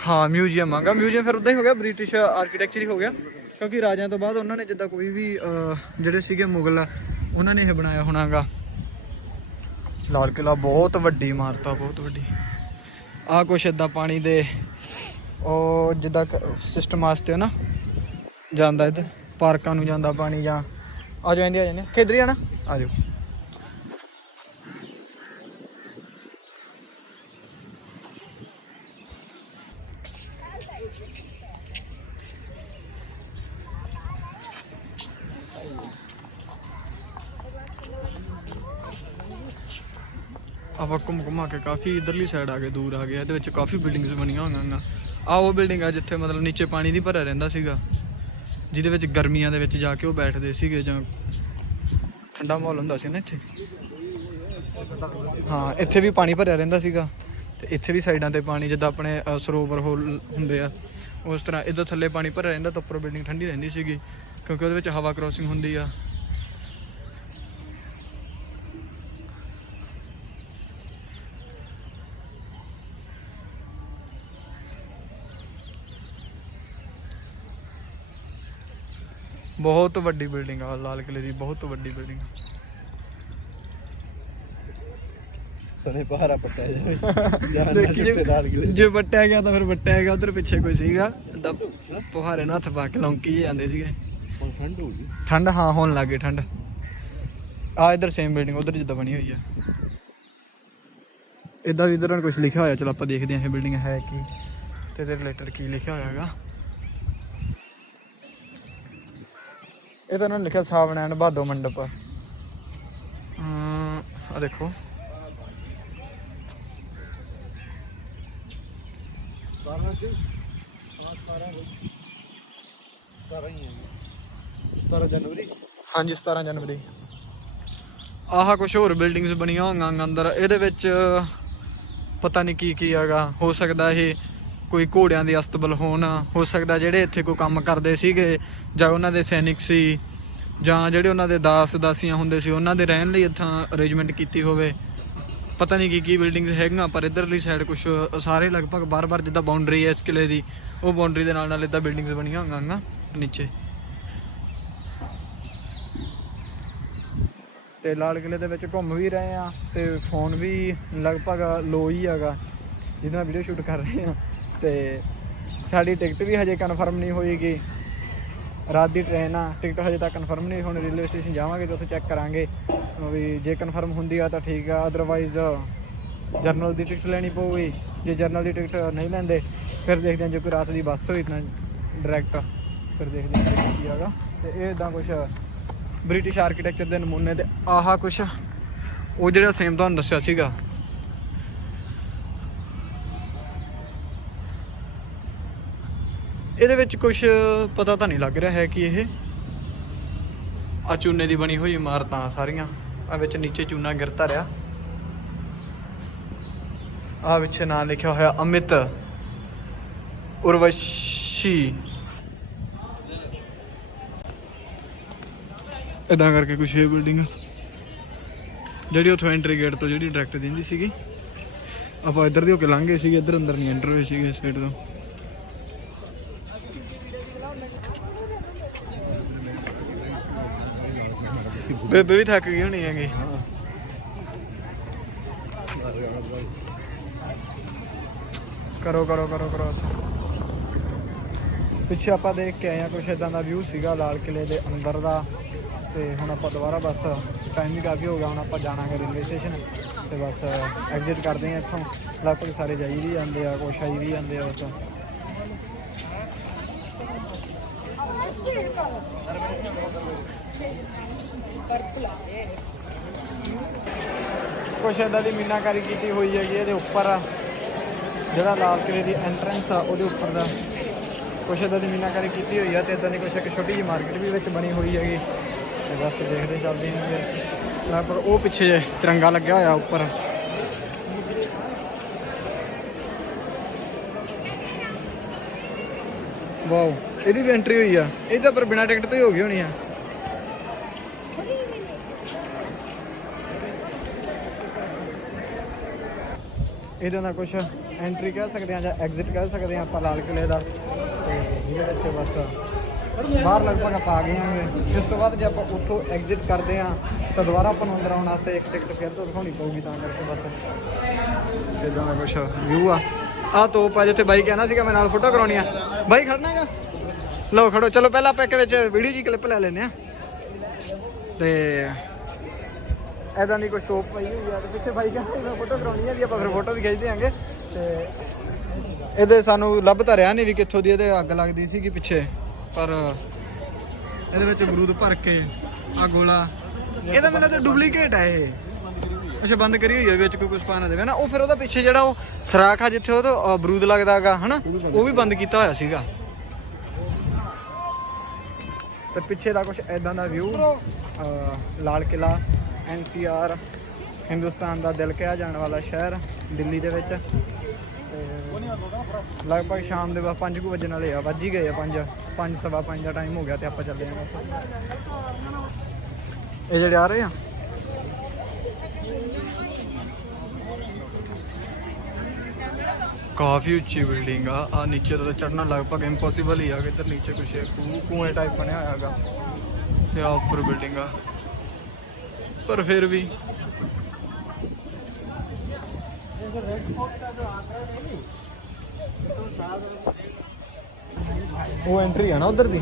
S1: ਹਾਂ ਮਿਊਜ਼ੀਅਮ ਆਗਾ ਮਿਊਜ਼ੀਅਮ ਫਿਰ ਉਦਾਂ ਹੀ ਹੋ ਗਿਆ, ਬ੍ਰਿਟਿਸ਼ ਆਰਕੀਟੈਕਚਰ ਹੀ ਹੋ ਗਿਆ। ਕਿਉਂਕਿ ਰਾਜਿਆਂ ਤੋਂ ਬਾਅਦ ਉਹਨਾਂ ਨੇ ਜਿੱਦਾਂ ਕੋਈ ਵੀ ਜਿਹੜੇ ਸੀਗੇ ਮੁਗਲ, ਉਹਨਾਂ ਨੇ ਇਹ ਬਣਾਇਆ ਹੋਣਾਗਾ ਲਾਲ ਕਿਲਾ ਬਹੁਤ ਵੱਡੀ ਇਮਾਰਤ ਆ, ਬਹੁਤ ਵੱਡੀ। ਆ ਕੁਛ ਇਦਾਂ ਪਾਣੀ ਦੇ, ਉਹ ਜਿੱਦਾਂ ਸਿਸਟਮ ਵਾਸਤੇ ਨਾ ਜਾਂਦਾ ਇੱਧਰ, ਪਾਰਕਾਂ ਨੂੰ ਜਾਂਦਾ ਪਾਣੀ ਜਾਂ, ਆ ਜਾਂਦੇ ਆ। ਜਾਂਦੇ ਕਿੱਧਰ ਨਾ? ਆ ਜਾਓ। ਆਪਾਂ ਘੁੰਮ ਘੁਮਾ ਕੇ ਕਾਫੀ ਇਧਰਲੀ ਸਾਈਡ ਆ ਗਏ, ਦੂਰ ਆ ਗਏ, ਇਹਦੇ ਵਿੱਚ ਕਾਫੀ ਬਿਲਡਿੰਗਸ ਬਣੀਆਂ ਹੋਈਆਂ ਆ ਉਹ ਬਿਲਡਿੰਗ ਆ ਜਿੱਥੇ ਮਤਲਬ ਨੀਚੇ ਪਾਣੀ ਦੀ ਭਰਿਆ ਰਹਿੰਦਾ ਸੀਗਾ, ਜਿਹਦੇ ਵਿੱਚ ਗਰਮੀਆਂ ਦੇ ਵਿੱਚ ਜਾ ਕੇ ਉਹ ਬੈਠਦੇ ਸੀਗੇ ਜਾਂ ਠੰਡਾ ਮਾਹੌਲ ਹੁੰਦਾ ਸੀ ਨਾ ਇੱਥੇ। ਹਾਂ, ਇੱਥੇ ਵੀ ਪਾਣੀ ਭਰਿਆ ਰਹਿੰਦਾ ਸੀਗਾ, ਤੇ ਇੱਥੇ ਵੀ ਸਾਈਡਾਂ ਤੇ ਪਾਣੀ, ਜਿੱਦਾਂ ਆਪਣੇ ਸਰੋਵਰ ਹੋਲ ਹੁੰਦੇ ਆ, ਉਸ ਤਰ੍ਹਾਂ ਇੱਧਰ ਥੱਲੇ ਪਾਣੀ ਭਰਿਆ ਰਹਿੰਦਾ ਤਾਂ ਉੱਪਰ ਬਿਲਡਿੰਗ ਠੰਡੀ ਰਹਿੰਦੀ ਸੀਗੀ, ਕਿਉਂਕਿ ਉਹਦੇ ਵਿੱਚ ਹਵਾ ਕ੍ਰੋਸਿੰਗ ਹੁੰਦੀ ਆ। ਬਹੁਤ ਵੱਡੀ ਬਿਲਡਿੰਗ ਆ ਲਾਲ ਕਿਲੇ ਦੀ ਬਹੁਤ ਵੱਡੀ ਬਿਲਡਿੰਗ
S2: ਸਨੇ ਪਹਾੜਾ ਪੱਟਿਆ ਜਾਵੇ
S1: ਜੇ ਵੱਟਿਆ ਗਿਆ ਤਾਂ ਫਿਰ ਵੱਟਿਆ ਗਿਆ ਉਧਰ ਪਿੱਛੇ ਕੋਈ ਸੀਗਾ ਏਦਾਂ ਪੁਹਾਰੇ ਨਾਲ ਹੱਥ ਪਾ ਕੇ ਲੌਂਕੀ ਜਾਂਦੇ ਸੀਗੇ।
S2: ਠੰਡ ਹੋ ਗਈ।
S1: ਠੰਡ ਹਾਂ ਹੋਣ ਲੱਗੇ ਠੰਡ। ਆ ਇਧਰ ਸੇਮ ਬਿਲਡਿੰਗ ਉਧਰ ਜਿੱਦਾਂ ਬਣੀ ਹੋਈ ਆ। ਇਦਾਂ ਇਧਰ ਕੁਝ ਲਿਖਿਆ ਹੋਇਆ ਚਲੋ ਆਪਾਂ ਦੇਖਦੇ ਹਾਂ ਇਹ ਬਿਲਡਿੰਗ ਹੈ ਕੀ ਤੇ ਇਹਦੇ ਰਿਲੇਟਡ ਕੀ ਲਿਖਿਆ ਹੋਇਆ ਹੈਗਾ। ਇਹ ਤਾਂ ਉਹਨਾਂ ਨੇ ਲਿਖਿਆ ਸਾਵਣੈਣ ਬਾਦੋ ਮੰਡਪ। ਆ ਦੇਖੋ।
S2: ਸਾਰਾ ਜੀ ਸਾਰਾ ਸਾਰਾ ਹੀ ਹੈ 17 ਜਨਵਰੀ।
S1: ਹਾਂਜੀ 17 ਜਨਵਰੀ। ਆਹ ਕੁਝ ਹੋਰ ਬਿਲਡਿੰਗਸ ਬਣੀਆਂ ਹੋਈਆਂ ਅੰਦਰ। ਇਹਦੇ ਵਿੱਚ ਪਤਾ ਨਹੀਂ ਕੀ ਕੀ ਹੈਗਾ। ਹੋ ਸਕਦਾ ਇਹ ਕੋਈ ਘੋੜਿਆਂ ਦੇ ਅਸਤਬਲ ਹੋਣ, ਹੋ ਸਕਦਾ ਜਿਹੜੇ ਇੱਥੇ ਕੋਈ ਕੰਮ ਕਰਦੇ ਸੀਗੇ ਜਾਂ ਉਹਨਾਂ ਦੇ ਸੈਨਿਕ ਸੀ ਜਾਂ ਜਿਹੜੇ ਉਹਨਾਂ ਦੇ ਦਾਸ ਦਾਸੀਆਂ ਹੁੰਦੇ ਸੀ, ਉਹਨਾਂ ਦੇ ਰਹਿਣ ਲਈ ਇੱਥਾਂ ਅਰੇਂਜਮੈਂਟ ਕੀਤੀ ਹੋਵੇ। ਪਤਾ ਨਹੀਂ ਕੀ ਕੀ ਬਿਲਡਿੰਗਸ ਹੈਗੀਆਂ, ਪਰ ਇਧਰਲੀ ਸਾਈਡ ਕੁਝ ਸਾਰੇ ਲਗਭਗ ਬਾਰ-ਬਾਰ ਜਿੱਦਾਂ ਬਾਉਂਡਰੀ ਹੈ ਇਸ ਕਿਲੇ ਦੀ, ਉਹ ਬਾਉਂਡਰੀ ਦੇ ਨਾਲ ਨਾਲ ਇਦਾਂ ਬਿਲਡਿੰਗਸ ਬਣੀਆਂ ਹੋਈਆਂ ਨੀਚੇ। ਤੇ ਲਾਲ ਕਿਲੇ ਦੇ ਵਿੱਚ ਘੁੰਮ ਵੀ ਰਹੇ ਆ ਤੇ ਫੋਨ ਵੀ ਲਗਭਗ ਲੋ ਹੀ ਹੈਗਾ, ਜਿਹਦੇ ਨਾਲ ਵੀਡੀਓ ਸ਼ੂਟ ਕਰ ਰਹੇ ਆ ਤੇ ਸਾਡੀ ਟਿਕਟ ਵੀ ਹਜੇ ਕਨਫਰਮ ਨਹੀਂ ਹੋਈਗੀ। ਰਾਤ ਦੀ ਟ੍ਰੇਨ ਆ, ਟਿਕਟ ਹਜੇ ਤੱਕ ਕਨਫਰਮ ਨਹੀਂ ਹੁਣ ਰੇਲਵੇ ਸਟੇਸ਼ਨ ਜਾਵਾਂਗੇ ਤੇ ਉੱਥੇ ਚੈੱਕ ਕਰਾਂਗੇ। ਵੀ ਜੇ ਕਨਫਰਮ ਹੁੰਦੀ ਆ ਤਾਂ ਠੀਕ ਆ ਅਦਰਵਾਈਜ਼ ਜਰਨਲ ਦੀ ਟਿਕਟ ਲੈਣੀ ਪਊਗੀ। ਜੇ ਜਰਨਲ ਦੀ ਟਿਕਟ ਨਹੀਂ ਲੈਂਦੇ, ਫਿਰ ਦੇਖਦੇ ਹਾਂ ਜੇ ਕੋਈ ਰਾਤ ਦੀ ਬੱਸ ਹੋਈ ਤਾਂ ਡਾਇਰੈਕਟ ਫਿਰ ਦੇਖਦੇ ਹਾਂ ਕੀ ਹੈਗਾ। ਤੇ ਇਹ ਇਦਾਂ ਕੁਝ ਬ੍ਰਿਟਿਸ਼ ਆਰਕੀਟੈਕਚਰ ਦੇ ਨਮੂਨੇ ਤੇ ਆਹਾ ਕੁਛ। ਉਹ ਜਿਹੜਾ ਸੇਮ ਤੁਹਾਨੂੰ ਦੱਸਿਆ ਸੀਗਾ ਇਹਦੇ ਵਿੱਚ ਕੁਝ ਪਤਾ ਤਾਂ ਨਹੀਂ ਲੱਗ ਰਿਹਾ ਹੈ ਕਿ ਇਹ ਆ ਚੂਨੇ ਦੀ ਬਣੀ ਹੋਈ ਇਮਾਰਤਾਂ ਸਾਰੀਆਂ। ਆ ਵਿੱਚ ਨੀਚੇ ਚੂਨਾ ਗਿਰਤਾ ਰਿਹਾ। ਆ ਵਿੱਚ ਨਾਂ ਲਿਖਿਆ ਹੋਇਆ ਅਮਿਤ ਉਰਵਸ਼ੀ। ਇਦਾਂ ਕਰਕੇ ਕੁਛ ਇਹ ਬਿਲਡਿੰਗ ਜਿਹੜੀ ਉੱਥੋਂ ਐਂਟਰੀ ਗੇਟ ਤੋਂ ਜਿਹੜੀ ਡਾਇਰੈਕਟ ਦਿੰਦੀ ਸੀਗੀ। ਆਪਾਂ ਇੱਧਰ ਦੀ ਹੋ ਕੇ ਲੰਘ ਗਏ ਸੀਗੇ, ਇੱਧਰ ਅੰਦਰ ਨਹੀਂ ਐਂਟਰ ਹੋਏ ਸੀਗੇ ਇਸ ਸਾਈਡ ਤੋਂ। ਬੇਬੇ ਵੀ ਥੱਕ ਗਈ ਹੋਣੀ ਹੈਗੀ। ਕਰੋ ਕਰੋ ਕਰੋ ਕਰੋ ਪਿੱਛੇ ਆਪਾਂ ਦੇਖ ਕੇ ਆਏ ਆ ਕੁਛ ਇਦਾਂ ਦਾ ਵਿਊ ਸੀਗਾ ਲਾਲ ਕਿਲੇ ਦੇ ਅੰਦਰ ਦਾ। ਤੇ ਹੁਣ ਆਪਾਂ ਦੁਬਾਰਾ ਬਸ ਟਾਈਮ ਵੀ ਕਾਫੀ ਹੋ ਗਿਆ, ਹੁਣ ਆਪਾਂ ਜਾਣਾਂਗੇ ਰੇਲਵੇ ਸਟੇਸ਼ਨ ਤੇ ਬਸ ਐਗਜ਼ਿਟ ਕਰਦੇ ਆ ਇੱਥੋਂ। ਲਗਭਗ ਸਾਰੇ ਜਾਈ ਵੀ ਜਾਂਦੇ ਆ, ਕੁਛ ਆਈ ਵੀ ਜਾਂਦੇ ਆ ਬਸ ਕੁਛ ਇਦਾਂ ਦੀ ਮੀਨਾਕਾਰੀ ਕੀਤੀ ਹੋਈ ਹੈਗੀ, ਇਹਦੇ ਉੱਪਰ ਜਿਹੜਾ ਲਾਲ ਕਿਲੇ ਦੀ ਐਂਟਰੈਂਸ ਆ, ਉਹਦੇ ਉੱਪਰ ਦਾ। ਕੁਛ ਇਦਾਂ ਦੀ ਮੀਨਾਕਾਰੀ ਕੀਤੀ ਹੋਈ ਆ ਤੇ ਇਦਾਂ ਦੀ ਕੁਛ ਇੱਕ ਛੋਟੀ ਜਿਹੀ ਮਾਰਕੀਟ ਵੀ ਵਿੱਚ ਬਣੀ ਹੋਈ ਹੈਗੀ। ਤੇ ਬਸ ਦੇਖਦੇ ਚੱਲਦੇ ਹਾਂ ਲਗਭਗ ਉਹ ਪਿੱਛੇ ਤਿਰੰਗਾ ਲੱਗਿਆ ਹੋਇਆ ਉੱਪਰ। ਵਾਓ, ਇਹਦੀ ਵੀ ਐਂਟਰੀ ਹੋਈ ਆ। ਇਹ ਤਾਂ ਪਰ ਬਿਨਾ ਟਿਕਟ ਤੋਂ ਹੀ ਹੋ ਗਈ ਹੋਣੀ ਆ। ਇਹਦੇ ਦਾ ਕੁਝ ਐਂਟਰੀ ਕਹਿ ਸਕਦੇ ਆ ਜਾਂ ਐਗਜ਼ਿਟ ਕਹਿ ਸਕਦੇ ਆ ਆਪਾਂ ਲਾਲ ਕਿਲੇ ਦਾ। ਤੇ ਇਹਦੇ ਵਿੱਚ ਬਸ ਬਾਹਰ ਲਗਭਗ ਆਪਾਂ ਆ ਗਏ ਹਾਂ ਇਸ ਤੋਂ ਬਾਅਦ ਜੇ ਆਪਾਂ ਉੱਥੋਂ ਐਗਜ਼ਿਟ ਕਰਦੇ ਆ ਤਾਂ ਦੁਬਾਰਾ ਆਪਾਂ ਨੂੰ ਅੰਦਰ ਆਉਣ ਵਾਸਤੇ ਇੱਕ ਟਿਕਟ ਫਿਰ ਤੋਂ ਦਿਖਾਉਣੀ ਪਊਗੀ ਤਾਂ ਕਰਕੇ ਬਸ। ਇਦਾਂ ਦਾ ਕੁਝ ਵਿਊ ਆ। ਆ ਤੋਪ ਆ ਜਿੱਥੇ ਬਾਈ ਕਹਿੰਦਾ ਸੀਗਾ, ਮੈਂ ਨਾਲ ਫੋਟੋ ਕਰਾਉਣੀ ਆ। ਬਾਈ ਖੜਨਾ ਹੈਗਾ? ਲਓ ਖੜੋ। ਚਲੋ ਪਹਿਲਾਂ ਆਪਾਂ ਇੱਕ ਵਿੱਚ ਵੀਡੀਓ ਜੀ ਕਲਿੱਪ ਲੈ ਲੈਨੇ ਆ ਤੇ ਐਦਾਂ ਦੀ ਕੋਈ ਸਟੋਪ ਪਈ ਹੋਈ ਆ ਤੇ ਪਿੱਛੇ ਬਾਈ ਕਹਿੰਦਾ ਮੈਂ ਫੋਟੋ ਕਰਾਉਣੀ ਆ ਜੀ ਆਪਾਂ ਫਿਰ ਫੋਟੋ ਵੀ ਖਿੱਚ ਦਿਆਂਗੇ ਤੇ ਇਹਦੇ ਸਾਨੂੰ ਲੱਭ ਤਾਂ ਰਿਹਾ ਨਹੀਂ ਵੀ ਕਿੱਥੋਂ ਦੀ ਇਹਦੇ ਅੱਗ ਲੱਗਦੀ ਸੀਗੀ ਪਿੱਛੇ ਪਰ ਇਹਦੇ ਵਿੱਚ ਬਰੂਦ ਭਰ ਕੇ ਆ ਗੋਲਾ। ਇਹਦਾ ਮੈਨੂੰ ਤਾਂ ਡੁਪਲੀਕੇਟ ਹੈ ਇਹ। ਅੱਛਾ ਬੰਦ ਕਰੀ ਹੋਈ ਹੈ ਵਿੱਚ ਕੋਈ ਕੁਝ ਪਾ ਨਾ ਦੇਵੇ ਨਾ। ਉਹ ਫਿਰ ਉਹਦਾ ਪਿੱਛੇ ਜਿਹੜਾ ਉਹ ਸਰਾਖ ਆ ਜਿੱਥੇ ਉਹ ਬਰੂਦ ਲੱਗਦਾਗਾ ਹਨਾ? ਉਹ ਵੀ ਬੰਦ ਕੀਤਾ ਹੋਇਆ ਸੀਗਾ। ਤੇ ਪਿੱਛੇ ਦਾ ਕੁਝ ਐਦਾਂ ਦਾ ਵਿਊ ਲਾਲ ਕਿਲਾ ਐਨਸੀਆਰ ਹਿੰਦੁਸਤਾਨ ਦਾ ਦਿਲ ਕਿਹਾ ਜਾਣ ਵਾਲਾ ਸ਼ਹਿਰ ਦਿੱਲੀ ਦੇ ਵਿੱਚ। ਲਗਭਗ ਸ਼ਾਮ ਦੇ ਬਾ 5 ਵਜੇ ਵਾਲੇ ਆ, ਵੱਜ ਹੀ ਗਏ ਆ 5 5 ਸਵਾ 5 ਦਾ ਟਾਈਮ ਹੋ ਗਿਆ ਤੇ ਆਪਾਂ ਚੱਲੇ ਆਂ ਇਹ ਜਿਹੜੇ ਆ ਰਹੇ ਆ? ਕਾਫੀ ਉੱਚੀ ਬਿਲਡਿੰਗ ਆ ਆ ਨੀਚੇ ਤੋਂ ਚੜਨਾ ਲਗਭਗ ਇੰਪੋਸੀਬਲ ਹੀ ਆ ਕਿ ਇੱਧਰ ਨੀਚੇ ਕੁਛ ਕੂ ਕੂਏ ਟਾਈਪ ਬਣਿਆ ਹੋਇਆ ਹੈਗਾ। ਤੇ ਆ ਉੱਪਰ ਬਿਲਡਿੰਗ ਆ। ਪਰ ਫਿਰ ਵੀ। ਉਹ ਐਂਟਰੀ ਆ ਨਾ ਉਧਰ ਦੀ?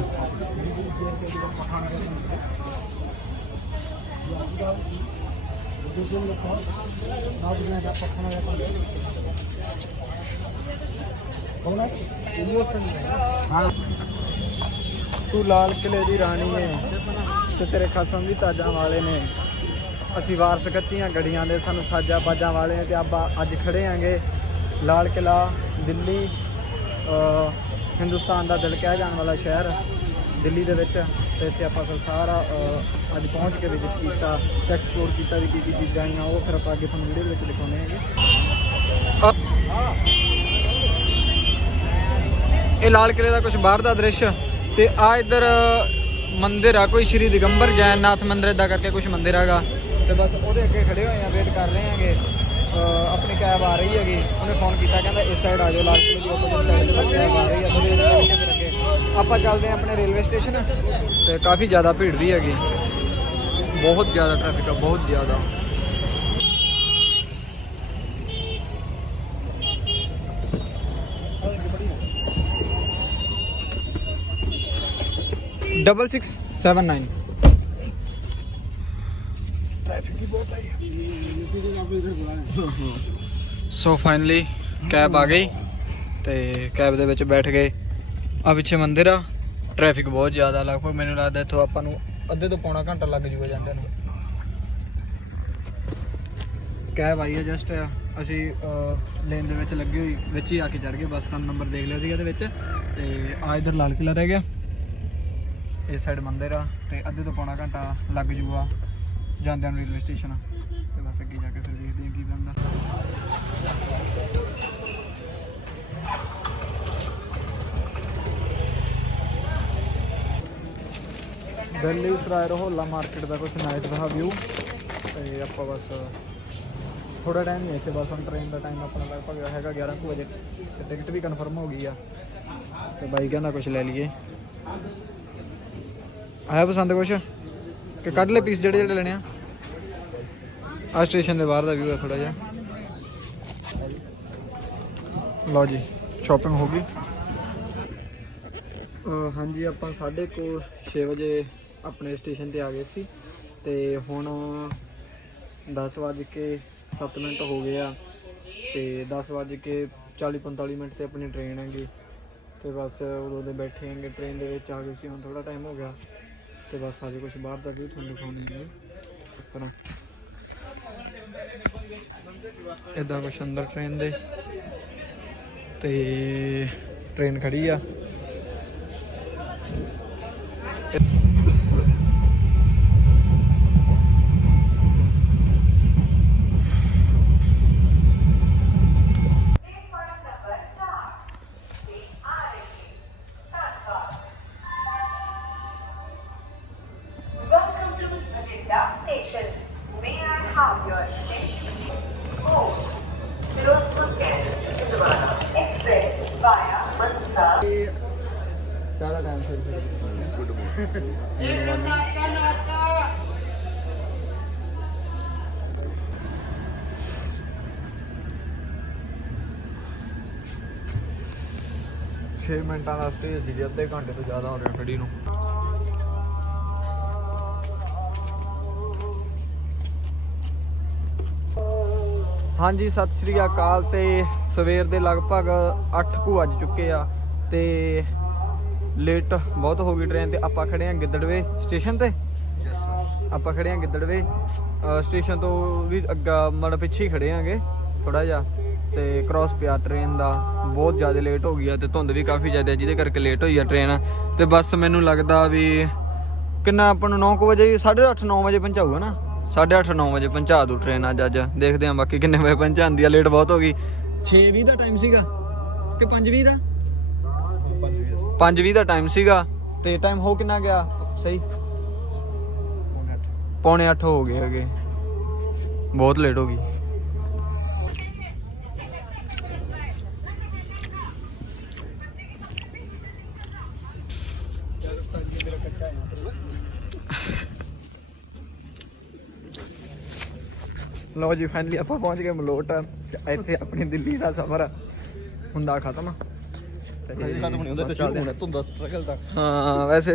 S1: ਤੂੰ ਲਾਲ ਕਿਲੇ ਦੀ ਰਾਣੀ ਏ ਤੇ ਤੇਰੇ ਖਸਮ ਵੀ ਤਾਜਾਂ ਵਾਲੇ ਨੇ। ਅਸੀਂ ਵਾਰਸ ਕੱਚੀਆਂ ਗੜੀਆਂ ਦੇ, ਸਾਨੂੰ ਸਾਜਾ ਬਾਜਾਂ ਵਾਲੇ ਨੇ ਤੇ ਆਪਾਂ ਅੱਜ ਖੜੇ ਆਂਗੇ। ਲਾਲ ਕਿਲਾ ਦਿੱਲੀ ਹਿੰਦੁਸਤਾਨ ਦਾ ਦਿਲ ਕਹਿ ਜਾਣ ਵਾਲਾ ਸ਼ਹਿਰ, ਦਿੱਲੀ ਦੇ ਵਿੱਚ। ਤੇ ਇੱਥੇ ਆਪਾਂ ਫਿਰ ਸਾਰਾ ਅੱਜ ਪਹੁੰਚ ਕੇ ਵਿਜ਼ਿਟ ਕੀਤਾ ਐਕਸਪਲੋਰ ਕੀਤਾ ਵੀ ਕੀ ਕੀ ਚੀਜ਼ਾਂ ਆਈਆਂ, ਉਹ ਫਿਰ ਆਪਾਂ ਅੱਗੇ ਤੁਹਾਨੂੰ ਵੀਡੀਓ ਵਿੱਚ ਦਿਖਾਉਂਦੇ ਹੈਗੇ ਇਹ ਲਾਲ ਕਿਲੇ ਦਾ ਕੁਝ ਬਾਹਰ ਦਾ ਦ੍ਰਿਸ਼। ਤੇ ਆ ਇੱਧਰ, ਮੰਦਿਰ ਆ, ਕੋਈ ਸ਼੍ਰੀ ਦਿਗੰਬਰ ਜੈਨਨਾਥ ਮੰਦਿਰ ਇਦਾਂ ਕਰਕੇ ਕੁਝ ਮੰਦਿਰ ਹੈਗਾ। ਤੇ ਬਸ ਉਹਦੇ ਅੱਗੇ ਖੜੇ ਹੋਏ ਆ ਵੇਟ ਕਰ ਰਹੇ ਆਂਗੇ ਅਹ ਆਪਣੀ ਕੈਬ ਆ ਰਹੀ ਹੈਗੀ। ਉਹਨੇ ਫੋਨ ਕੀਤਾ, ਕਹਿੰਦਾ ਇਸ ਸਾਈਡ ਆ ਜਾਓ, ਲਾਲ ਕਿਲੇ ਦੀ ਆਪੋਜ਼ਿਟ ਸਾਈਡ ਤੇ ਕੈਬ ਆ ਰਹੀ ਆ ਥੋੜੀ ਜਿਹੀ ਫਿਰ ਅੱਗੇ। ਆਪਾਂ ਚੱਲਦੇ ਆ ਆਪਣੇ ਰੇਲਵੇ ਸਟੇਸ਼ਨ ਤੇ ਕਾਫੀ ਜ਼ਿਆਦਾ ਭੀੜ ਵੀ ਹੈਗੀ। ਬਹੁਤ ਜ਼ਿਆਦਾ ਟ੍ਰੈਫਿਕ ਆ, ਬਹੁਤ ਜ਼ਿਆਦਾ। ਡਬਲ 679 ਸੋ ਫਾਈਨਲੀ ਕੈਬ ਆ ਗਈ ਤੇ ਕੈਬ ਦੇ ਵਿੱਚ ਬੈਠ ਗਏ। ਆ ਪਿੱਛੇ ਮੰਦਿਰ ਆ। ਟ੍ਰੈਫਿਕ ਬਹੁਤ ਜ਼ਿਆਦਾ, ਲਗਭਗ ਮੈਨੂੰ ਲੱਗਦਾ ਇੱਥੋਂ ਆਪਾਂ ਨੂੰ ਅੱਧੇ ਤੋਂ ਪੌਣਾ ਘੰਟਾ ਲੱਗ ਜੂਗਾ ਜਾਂਦੇ ਨੂੰ। ਕੈਬ ਆਈ ਹੈ ਜਸਟ ਅਸੀਂ ਲੇਨ ਦੇ ਵਿੱਚ ਲੱਗੀ ਹੋਈ ਵਿੱਚ ਹੀ ਆ ਕੇ ਚੜ ਗਏ। ਬੱਸ ਸਾਨੂੰ ਨੰਬਰ ਦੇਖ ਲਿਆ ਸੀ ਇਹਦੇ ਵਿੱਚ ਤੇ ਆ ਇਧਰ ਲਾਲ ਕਿਲਾ ਰਹਿ ਗਿਆ। ਇਸ ਸਾਈਡ ਮੰਦਿਰ ਆ ਤੇ ਅੱਧੇ ਤੋਂ ਪੌਣਾ ਘੰਟਾ ਲੱਗ ਜੂਗਾ ਜਾਂਦਿਆਂ ਨੂੰ ਰੇਲਵੇ ਸਟੇਸ਼ਨ ਤੇ ਬਸ ਅੱਗੇ ਜਾ ਕੇ ਫਿਰ ਦਿੱਲੀ ਸਰਾਏ ਰੋਹਲਾ ਮਾਰਕੀਟ ਦਾ ਕੁਝ ਨਾਈਟ ਦਾ ਵਿਊ ਤੇ ਆਪਾਂ ਬਸ ਥੋੜਾ ਟਾਈਮ ਹੀ ਇੱਥੇ, ਬਸ ਹੁਣ ਟ੍ਰੇਨ ਦਾ ਟਾਈਮ ਆਪਣਾ ਲਗਭਗ ਹੈਗਾ 11 ਕੁ ਵਜੇ। ਤੇ ਟਿਕਟ ਵੀ ਕਨਫਰਮ ਹੋ ਗਈ ਆ। ਤੇ ਬਾਈ ਕਹਿੰਦਾ ਕੁਝ ਲੈ ਲਈਏ। ਆਇਆ ਪਸੰਦ ਕੁਛ? ਕਿ ਕੱਢ ਲੈ ਪੀਸ ਜਿਹੜੇ ਜਿਹੜੇ ਲੈਣੇ ਆ? ਆ ਸਟੇਸ਼ਨ ਦੇ ਬਾਹਰ ਦਾ ਵਿਊ ਹੈ ਥੋੜਾ ਜਿਹਾ। ਲਓ ਜੀ ਸ਼ਾਪਿੰਗ ਹੋ ਗਈ। ਹਾਂਜੀ, ਆਪਾਂ 6:30 ਵਜੇ ਆਪਣੇ ਸਟੇਸ਼ਨ ਤੇ ਆ ਗਏ ਸੀ ਤੇ ਹੁਣ 10 ਵਜੇ ਕੇ 7 ਮਿੰਟ ਹੋ ਗਏ ਆ ਤੇ 10 ਵਜੇ ਕੇ 40 45 ਮਿੰਟ ਤੇ ਆਪਣੀ ਟ੍ਰੇਨ ਹੈਗੀ ਤੇ ਬਸ ਉਦੋਂ ਦੇ ਬੈਠੇ ਹੈਗੇ ਟ੍ਰੇਨ ਦੇ ਵਿੱਚ ਆ ਗਏ ਸੀ, ਹੁਣ ਥੋੜਾ ਟਾਈਮ ਹੋ ਗਿਆ ਤੇ ਬਸ ਅੱਜ ਕੁਝ ਬਾਹਰ ਦਾ ਵੀ ਤੁਹਾਨੂੰ ਦਿਖਾਉਣੀ ਹੈ ਇਸ ਤਰ੍ਹਾਂ। ਇਦਾਂ ਕੁਛ ਅੰਦਰ ਟ੍ਰੇਨ ਦੇ ਤੇ ਟ੍ਰੇਨ ਖੜੀ ਆ। ਜ਼ਿਆਦਾ ਟਾਈਮ ਫਿਰ ਛੇ ਮਿੰਟਾਂ ਦਾ ਸਟੇ ਸੀ ਅੱਧੇ ਘੰਟੇ ਤੋਂ ਜ਼ਿਆਦਾ ਹੋ ਰਿਹਾ ਖੜੀ ਨੂੰ। ਹਾਂਜੀ, ਸਤਿ ਸ੍ਰੀ ਅਕਾਲ ਤੇ ਸਵੇਰ ਦੇ ਲਗਭਗ 8 ਕੁ ਵੱਜ ਚੁੱਕੇ ਆ ਤੇ ਲੇਟ ਬਹੁਤ ਹੋ ਗਈ ਟ੍ਰੇਨ ਤੇ। ਆਪਾਂ ਖੜੇ ਆ ਗਿੱਦੜਵੇ ਸਟੇਸ਼ਨ ਤੇ। ਆਪਾਂ ਖੜੇ ਆ ਗਿੱਦੜਵੇ ਸਟੇਸ਼ਨ ਤੋਂ ਵੀ ਅੱਗਾ ਮੜ ਪਿੱਛੇ ਹੀ ਖੜੇ ਆਂਗੇ ਥੋੜਾ ਜਿਹਾ। ਤੇ ਕ੍ਰਾਸ ਪਿਆ ਟ੍ਰੇਨ ਦਾ। ਬਹੁਤ ਜ਼ਿਆਦਾ ਲੇਟ ਹੋ ਗਈ ਆ ਤੇ ਧੁੰਦ ਵੀ ਕਾਫੀ ਜ਼ਿਆਦਾ ਜਿਹਦੇ ਕਰਕੇ ਲੇਟ ਹੋਈ ਆ ਟ੍ਰੇਨ ਤੇ ਬਸ ਮੈਨੂੰ ਲੱਗਦਾ ਵੀ ਕਿੰਨਾ ਆਪਾਂ ਨੂੰ 9 ਵਜੇ 8:30 9 ਵਜੇ ਪਹੁੰਚਾਊਗਾ ਨਾ? 8:30 9 ਵਜੇ ਪਹੁੰਚਾ ਦੂ ਟ੍ਰੇਨ ਅੱਜ ਅੱਜ। ਦੇਖਦੇ ਆਂ ਬਾਕੀ ਕਿੰਨੇ ਵਜੇ ਪਹੁੰਚਾਉਂਦੀ ਆ। ਲੇਟ ਬਹੁਤ ਹੋ ਗਈ। 6:20 ਦਾ ਟਾਈਮ ਸੀਗਾ ਕਿ 5:20 ਦਾ? 5:20 ਦਾ ਟਾਈਮ ਸੀਗਾ ਤੇ ਟਾਈਮ ਹੋ ਕਿੰਨਾ ਗਿਆ? ਸਹੀ। ਪੌਣੇ 8 ਹੋ ਗਏ ਹੈਗੇ। ਬਹੁਤ ਲੇਟ ਹੋ ਗਈ। ਲਓ ਜੀ ਫਾਈਨਲੀ ਆਪਾਂ ਪਹੁੰਚ ਗਏ ਮਲੋਟ। ਇੱਥੇ ਆਪਣੀ ਦਿੱਲੀ ਦਾ ਸਫ਼ਰ ਹੁੰਦਾ ਖਤਮ। ਤੇ
S2: ਖਤਮ ਨਹੀਂ ਹੁੰਦਾ ਤੇ ਸ਼ੁਰੂ ਹੋਣਾ ਧੁੰਦਾ ਤੱਕ
S1: ਹਾਂ ਵੈਸੇ